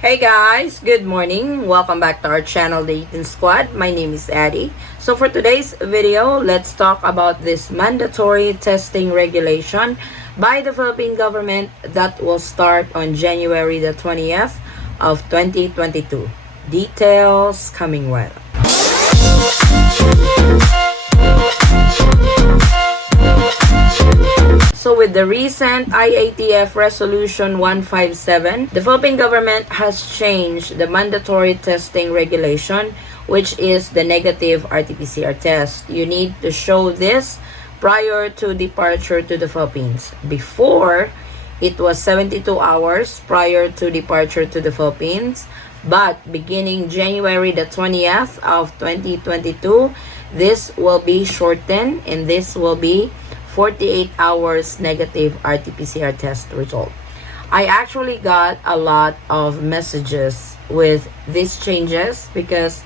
Hey guys, good morning. Welcome back to our channel, the Eaton Squad. My name is Addie. So for today's video, let's talk about this mandatory testing regulation by the Philippine government that will start on January the 20th of 2022. Details coming well. So with the recent IATF Resolution 157, the Philippine government has changed the mandatory testing regulation, which is the negative RT-PCR test. You need to show this prior to departure to the Philippines. Before, it was 72 hours prior to departure to the Philippines. But beginning January the 20th of 2022, this will be shortened and this will be 48 hours negative RT-PCR test result. I actually got a lot of messages with these changes because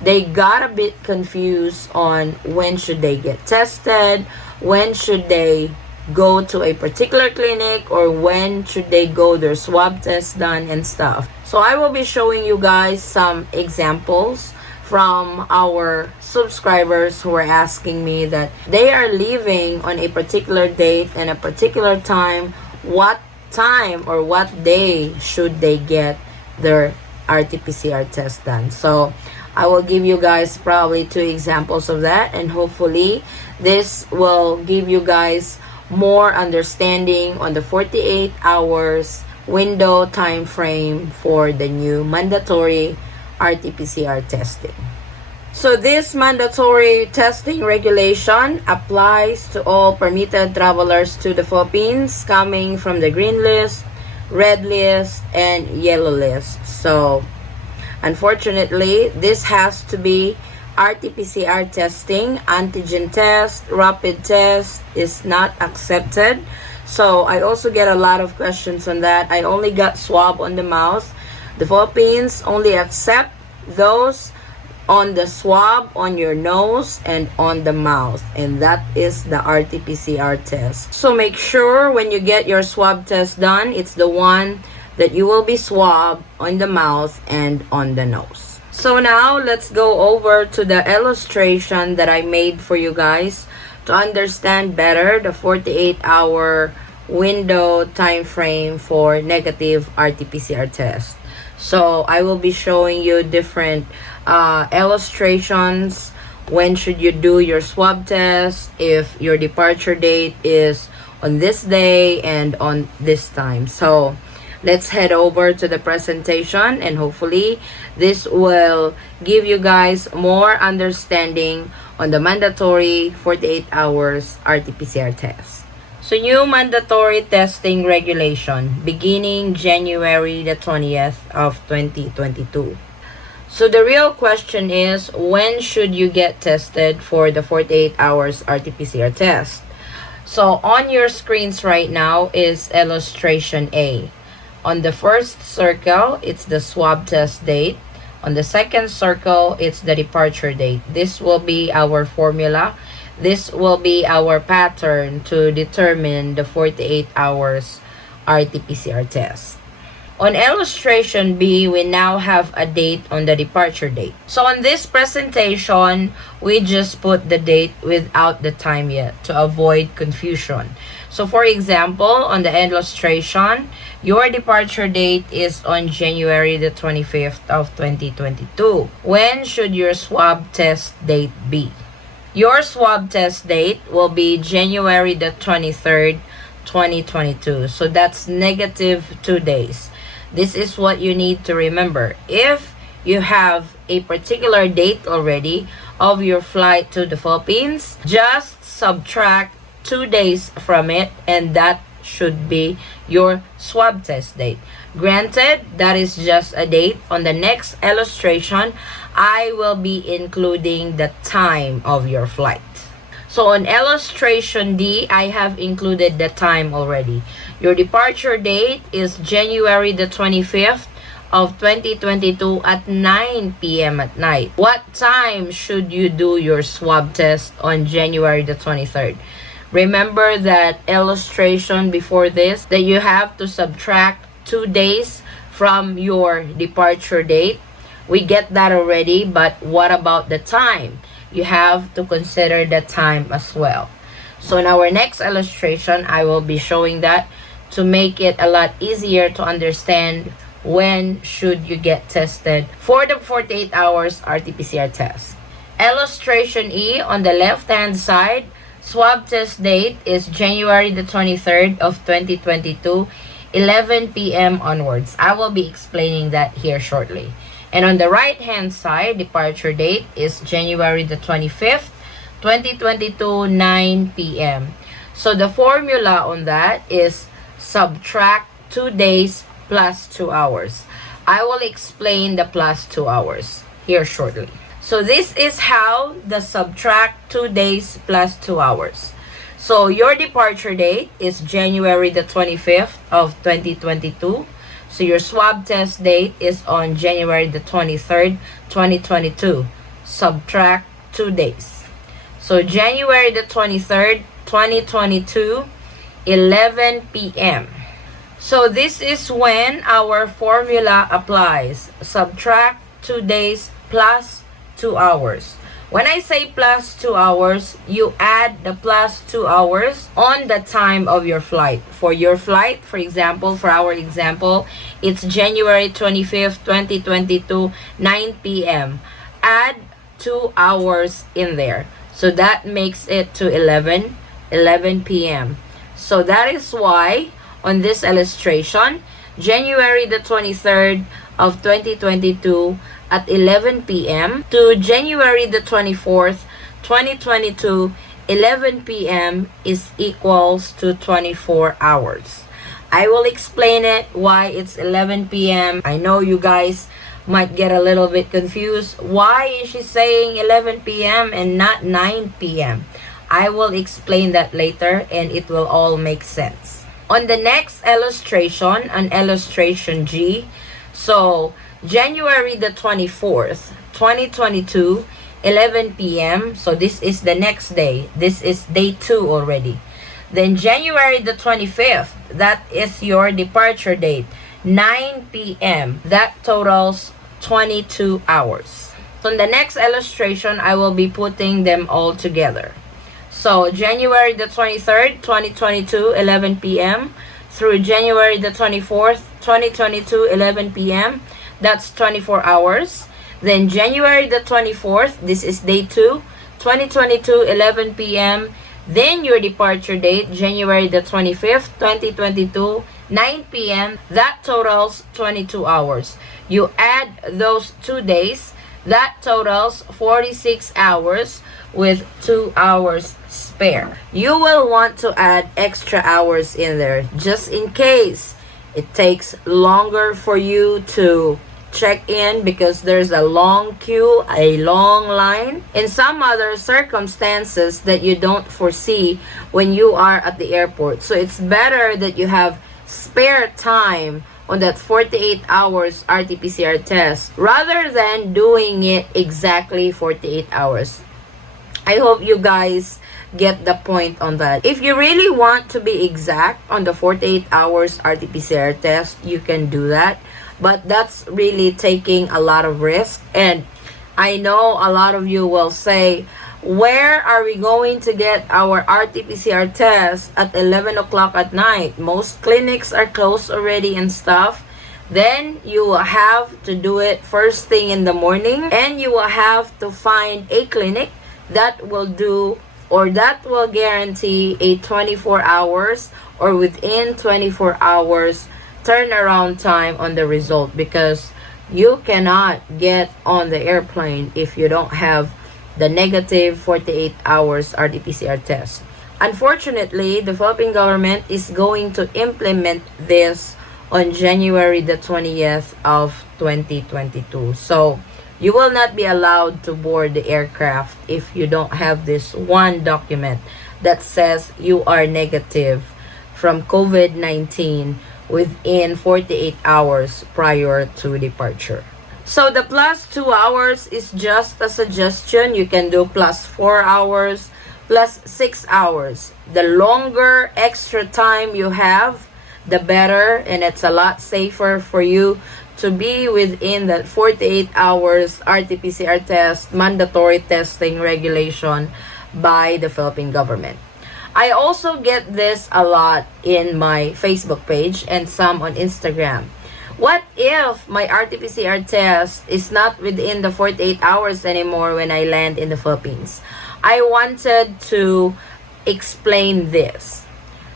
they got a bit confused on when should they get tested, when should they go to a particular clinic, or when should they go their swab test done and stuff. So I will be showing you guys some examples from our subscribers who are asking me that they are leaving on a particular date and a particular time. What time or what day should they get their RT-PCR test done? So I will give you guys probably 2 examples of that, and hopefully this will give you guys more understanding on the 48 hours window time frame for the new mandatory RT-PCR testing. So this mandatory testing regulation applies to all permitted travelers to the Philippines coming from the green list, red list, and yellow list. So unfortunately, this has to be RT-PCR testing. Antigen test, rapid test is not accepted. So I also get a lot of questions on that. I only got swab on the mouth. The Philippines only accept those on the swab on your nose and on the mouth, and that is the RT-PCR test. So make sure when you get your swab test done, it's the one that you will be swabbed on the mouth and on the nose. So now let's go over to the illustration that I made for you guys to understand better the 48-hour window time frame for negative RT-PCR test. So I will be showing you different illustrations. When should you do your swab test if your departure date is on this day and on this time. So let's head over to the presentation, and hopefully this will give you guys more understanding on the mandatory 48 hours RT-PCR test. So new mandatory testing regulation beginning January the 20th of 2022. So the real question is, when should you get tested for the 48 hours RT-PCR test? So on your screens right now is illustration A. On the first circle, it's the swab test date. On the second circle, it's the departure date. This will be our formula. This will be our pattern to determine the 48 hours RT-PCR test. On illustration B, we now have a date on the departure date. So on this presentation, we just put the date without the time yet to avoid confusion. So for example, on the illustration, your departure date is on January the 25th of 2022. When should your swab test date be? Your swab test date will be January the 23rd, 2022. So that's negative 2 days. This is what you need to remember. If you have a particular date already of your flight to the Philippines, just subtract 2 days from it, and that should be your swab test date. Granted, that is just a date. On the next illustration, I will be including the time of your flight. So on illustration D, I have included the time already. Your departure date is January the 25th of 2022 at 9 p.m. at night. What time should you do your swab test on January the 23rd? Remember that illustration before this, that you have to subtract 2 days from your departure date. We get that already, but what about the time? You have to consider the time as well. So in our next illustration, I will be showing that to make it a lot easier to understand when should you get tested for the 48 hours RT-PCR test. Illustration E, on the left hand side, swab test date is January the 23rd of 2022, 11 p.m. onwards. I will be explaining that here shortly. And on the right hand side, departure date is January the 25th, 2022, 9 p.m. So the formula on that is subtract 2 days plus 2 hours. I will explain the plus 2 hours here shortly. So this is how the subtract 2 days plus 2 hours. So your departure date is January the 25th of 2022. So your swab test date is on January the 23rd, 2022. Subtract 2 days. So January the 23rd, 2022, 11 p.m. So this is when our formula applies. Subtract 2 days plus 2 hours. When I say plus 2 hours, you add the plus 2 hours on the time of your flight. For your flight, for example, for our example, it's January 25th, 2022, 9 p.m. Add 2 hours in there. So that makes it to 11 p.m. So that is why on this illustration, January the 23rd of 2022 at 11 p.m. to January the 24th, 2022, 11 p.m. is equals to 24 hours. I will explain it why it's 11 p.m. I know you guys might get a little bit confused. Why is she saying 11 p.m. and not 9 p.m.? I will explain that later and it will all make sense. On the next illustration, on illustration G, so January the 24th, 2022, 11 p.m. So this is the next day. This is day 2 already. Then January the 25th, that is your departure date, 9 p.m. That totals 22 hours. So in the next illustration, I will be putting them all together. So January the 23rd, 2022, 11 p.m. through January the 24th, 2022, 11 p.m. That's 24 hours. Then January the 24th, this is day 2, 2022, 11 p.m. Then your departure date, January the 25th, 2022, 9 p.m. That totals 22 hours. You add those 2 days, that totals 46 hours with 2 hours spare. You will want to add extra hours in there just in case it takes longer for you to check in because there's a long queue, a long line, and some other circumstances that you don't foresee when you are at the airport. So it's better that you have spare time on that 48 hours RT-PCR test rather than doing it exactly 48 hours. I hope you guys get the point on that. If you really want to be exact on the 48 hours RT-PCR test, you can do that. But that's really taking a lot of risk. And I know a lot of you will say, where are we going to get our RT-PCR test at 11 o'clock at night? Most clinics are closed already and stuff. Then you will have to do it first thing in the morning. And you will have to find a clinic that will do or that will guarantee a 24 hours or within 24 hours turnaround time on the result, because you cannot get on the airplane if you don't have the negative 48 hours RT-PCR test. Unfortunately, the Philippine government is going to implement this on January the 20th of 2022. So you will not be allowed to board the aircraft if you don't have this one document that says you are negative from COVID-19 within 48 hours prior to departure. So the plus 2 hours is just a suggestion. You can do plus 4 hours, plus 6 hours. The longer extra time you have, the better, and it's a lot safer for you to be within that 48 hours RT-PCR test mandatory testing regulation by the Philippine government. I also get this a lot in my Facebook page and some on Instagram. What if my RT-PCR test is not within the 48 hours anymore when I land in the Philippines? I wanted to explain this.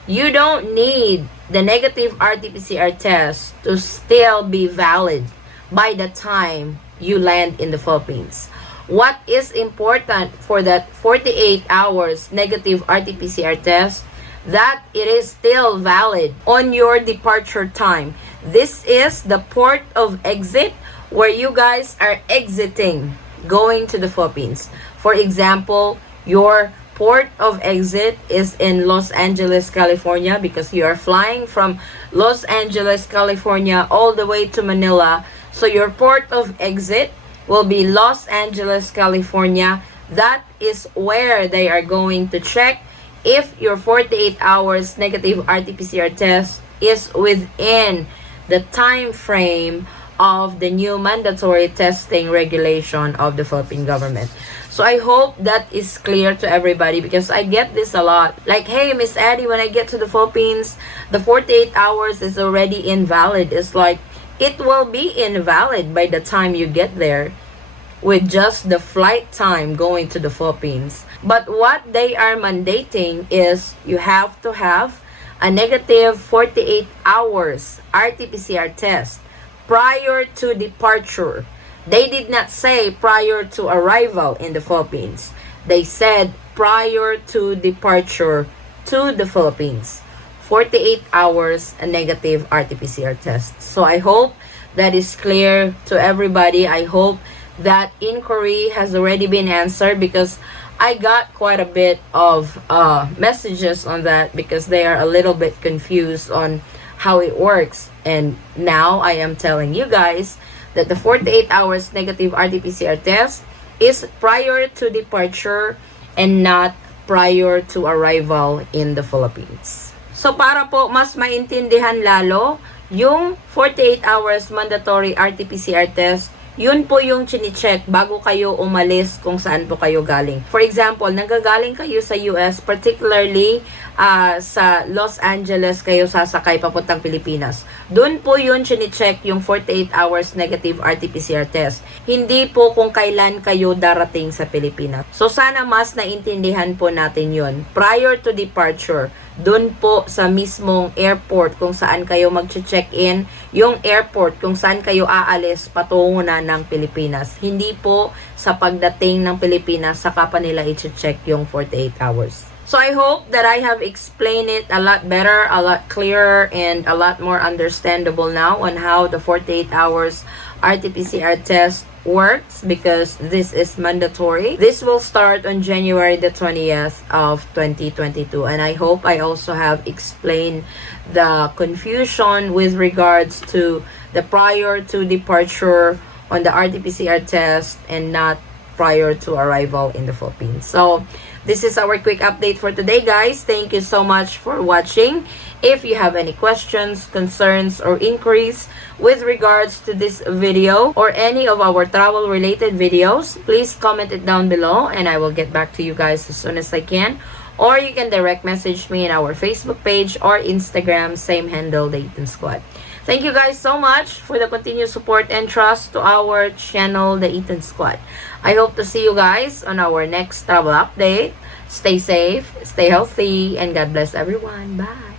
You don't need the negative RT-PCR test to still be valid by the time you land in the Philippines. What is important for that 48 hours negative RT-PCR test? That it is still valid on your departure time. This is the port of exit where you guys are exiting, going to the Philippines. For example, your port of exit is in Los Angeles, California, because you are flying from Los Angeles, California all the way to Manila. So your port of exit will be Los Angeles, California. That is where they are going to check if your 48 hours negative RT-PCR test is within the time frame of the new mandatory testing regulation of the Philippine government. So I hope that is clear to everybody, because I get this a lot. Like, hey, Miss Addie, when I get to the Philippines, the 48 hours is already invalid. It's like, it will be invalid by the time you get there with just the flight time going to the Philippines. But what they are mandating is you have to have a negative 48 hours RT-PCR test prior to departure. They did not say prior to arrival in the Philippines. They said prior to departure to the Philippines. 48 hours a negative RT-PCR test. So I hope that is clear to everybody. I hope that inquiry has already been answered, because I got quite a bit of messages on that, because they are a little bit confused on how it works. And now I am telling you guys that the 48 hours negative RT-PCR test is prior to departure and not prior to arrival in the Philippines. So para po mas maintindihan lalo, yung 48 hours mandatory RT-PCR test, yun po yung chine-check bago kayo umalis kung saan po kayo galing. For example, nanggagaling kayo sa US, particularly sa Los Angeles kayo sasakay papuntang Pilipinas. Doon po yun chine-check yung 48 hours negative RT-PCR test. Hindi po kung kailan kayo darating sa Pilipinas. So sana mas naintindihan po natin yun. Prior to departure, doon po sa mismong airport kung saan kayo mag-check-in, yung airport kung saan kayo aalis patungo na ng Pilipinas. Hindi po sa pagdating ng Pilipinas saka pa nila i-check yung 48 hours. So I hope that I have explained it a lot better, a lot clearer, and a lot more understandable now on how the 48 hours RT-PCR test works, because this is mandatory. This will start on January the 20th of 2022, and I hope I also have explained the confusion with regards to the prior to departure on the RT-PCR test and not prior to arrival in the Philippines. So this is our quick update for today, guys. Thank you so much for watching. If you have any questions, concerns, or inquiries with regards to this video or any of our travel related videos, please comment it down below and I will get back to you guys as soon as I can. Or you can direct message me in our Facebook page or Instagram, same handle, the Eaton Squad. Thank you guys so much for the continued support and trust to our channel, the Eaton Squad. I hope to see you guys on our next travel update. Stay safe, stay healthy, and God bless everyone. Bye!